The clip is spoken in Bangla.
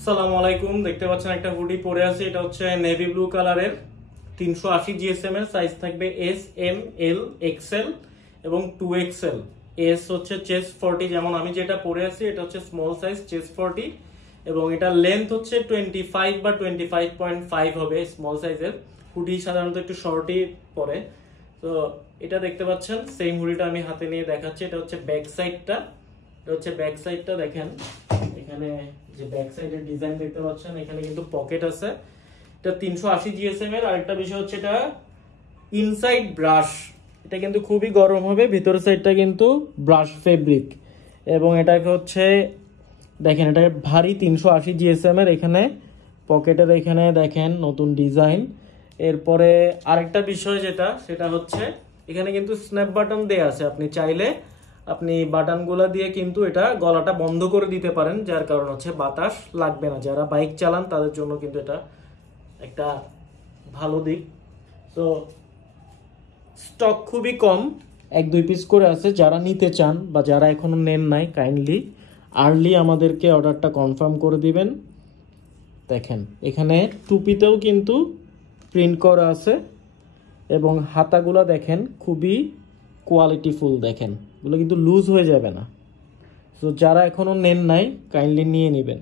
আসসালামু আলাইকুম। দেখতে পাচ্ছেন একটা হুডি পরে আছে, এটা হচ্ছে নেভি ব্লু কালারের 380 জিএসএম এর সাইজ থাকবে এস, এম, এল, এক্সএল এবং 2XL। এস হচ্ছে চেস্ট 40, যেমন আমি যেটা পরে আছি এটা হচ্ছে স্মল সাইজ চেস্ট 40 এবং এটা লেন্থ হচ্ছে 25 বা 25.5 হবে স্মল সাইজের। হুডি সাধারণত একটু শর্টই পরে। তো এটা দেখতে পাচ্ছেন সেম হুডিটা আমি হাতে নিয়ে দেখাচ্ছি। এটা হচ্ছে ব্যাক সাইডটা, এটা হচ্ছে ব্যাক সাইডটা দেখেন। এখানে যে ব্যাক সাইডের ডিজাইন দেখতে পাচ্ছেন, এখানে কিন্তু পকেট আছে। এটা 380 জিএসএম এর। আরেকটা বিষয় হচ্ছে এটা ইনসাইড ব্রাশ, এটা কিন্তু খুবই গরম হবে। ভিতরের সাইডটা কিন্তু ব্রাশ ফেব্রিক এবং এটাকে হচ্ছে দেখেন, এটা ভারী 380 জিএসএম এর। এখানে পকেটের এখানে দেখেন নতুন ডিজাইন। এরপরে আরেকটা বিষয় যেটা, সেটা হচ্ছে এখানে কিন্তু স্ন্যাপ বাটন দেয়া আছে। আপনি চাইলে আপনি বাটনগুলো দিয়ে কিন্তু এটা গলাটা বন্ধ করে দিতে পারেন, যার কারণ হচ্ছে বাতাস লাগবে না। যারা বাইক চালান তাদের জন্য কিন্তু এটা একটা ভালো দিক। তো স্টক খুবই কম, 1-2 পিস করে আছে। যারা নিতে চান বা যারা এখনো নেন নাই, কাইন্ডলি আর্লি আমাদেরকে অর্ডারটা কনফার্ম করে দিবেন। দেখেন এখানে টুপিতেও কিন্তু প্রিন্ট করা আছে এবং হাতাগুলো দেখেন খুবই কোয়ালিটিফুল। দেখেন এগুলো কিন্তু লুজ হয়ে যাবে না। তো যারা এখনো নেন নাই কাইন্ডলি নিয়ে নেবেন।